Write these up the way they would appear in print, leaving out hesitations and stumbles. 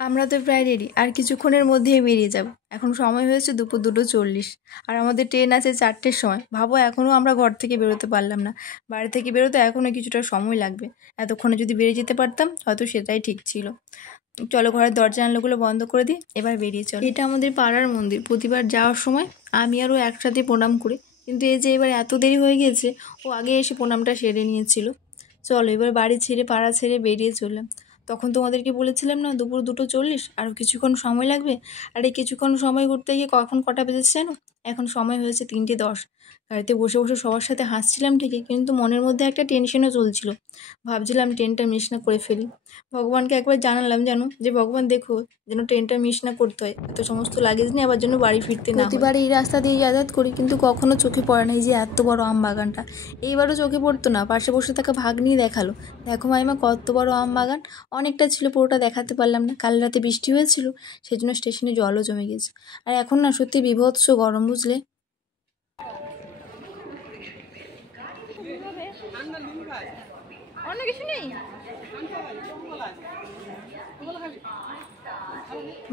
আমরা তো প্রায় রেডি, আর কিছুক্ষণের মধ্যেই বেরিয়ে যাব। এখন সময় হয়েছে দুপুর 2:40, আর আমাদের ট্রেন আছে 4টের সময়। ভাবো এখনও আমরা ঘর থেকে বেরোতে পারলাম না। বাড়ি থেকে বেরোতে এখনও কিছুটা সময় লাগবে। এতক্ষণে যদি বেরিয়ে যেতে পারতাম হয়তো সেটাই ঠিক ছিল। চলো ঘরের দরজা জানলাগুলো বন্ধ করে দিই, এবার বেরিয়ে চলো। এটা আমাদের পাড়ার মন্দির, প্রতিবার যাওয়ার সময় আমি আর ও একসাথে প্রণাম করি, কিন্তু এই যে এবার এত দেরি হয়ে গেছে, ও আগে এসে প্রণামটা সেরে নিয়েছিল। চলো এবার বাড়ি ছেড়ে পাড়া ছেড়ে বেরিয়ে চললাম। তখন তোমাদেরকে বলেছিলাম না দুপুর 2:40, আরও কিছুক্ষণ সময় লাগবে। আর এই কিছুক্ষণ সময় ঘুরতে গিয়ে কখন কটা বেজেছে জানো? এখন সময় হয়েছে 3:10। গাড়িতে বসে বসে সবার সাথে হাসছিলাম ঠিকই, কিন্তু মনের মধ্যে একটা টেনশনও চলছিল। ভাবছিলাম ট্রেনটা মিস না করে ফেলি। ভগবানকে একবার জানালাম জানো, যে ভগবান দেখো যেন ট্রেনটা মিস না করতে হয়, এত সমস্ত লাগেজ নিয়ে আবার যেন বাড়ি ফিরতে না। প্রতিবার এই রাস্তা দিয়ে যাতায়াত করি, কিন্তু কখনো চোখে পড়ে না এই যে এত বড় আম বাগানটা। এইবারও চোখে পড়তো না, পাশে বসে থাকা ভাগ্নি দেখালো, দেখো মাইমা কত বড় আম বাগান। অনেকটা ছিল, পুরোটা দেখাতে পারলাম না, কাল রাতে বৃষ্টি হয়েছিল, সেজন্য স্টেশনে জলও জমে গেছে। আর এখন না সত্যি বিভৎস গরম, বুঝলে। অন্য কিছু নেই,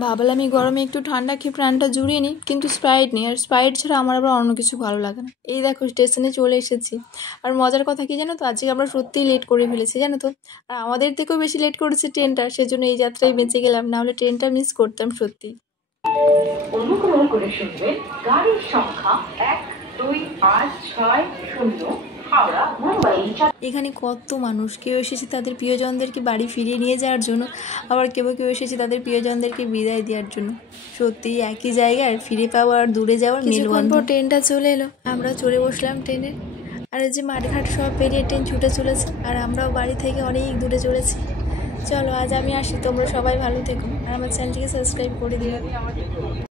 ভাবলাম এই গরমে একটু ঠান্ডা খেয়ে প্রাণটা জুড়িয়ে নিই, কিন্তু স্প্রাইট নেই, আর স্প্রাইট ছাড়া আমার আবার অন্য কিছু ভালো লাগে না। এই দেখো স্টেশনে চলে এসেছি। আর মজার কথা কি জানো তো, আজকে আমরা সত্যিই লেট করে ফেলেছি জানো তো। আর আমাদের থেকেও বেশি লেট করেছে ট্রেনটা, সেজন্য এই যাত্রায় বেঁচে গেলাম, নাহলে ট্রেনটা মিস করতাম সত্যি। অনুগ্রহ করে শুনবেন গাড়ির সংখ্যা 12560 হাওড়া মুম্বাই। এখানে কত মানুষ, কেউ এসেছে তাদের প্রিয়জনদেরকে বাড়ি ফিরিয়ে নিয়ে যাওয়ার জন্য, আবার কেউ কেউ এসেছে তাদের প্রিয়জনদেরকে বিদায় দেওয়ার জন্য। সত্যিই একই জায়গায় ফিরে পাওয়া আর দূরে যাওয়ার মিলবন্ধন। পর ট্রেনটা চলে এলো, আমরা চড়ে বসলাম ট্রেনে। আর এই যে মাঠঘাট সব পেরিয়ে ট্রেন ছুটে চলেছে, আর আমরাও বাড়ি থেকে অনেক দূরে চলেছি। চলো আজ আমি আসি, তোমরা সবাই ভালো থেকো, আর আমার চ্যানেলটিকে সাবস্ক্রাইব করে দিও।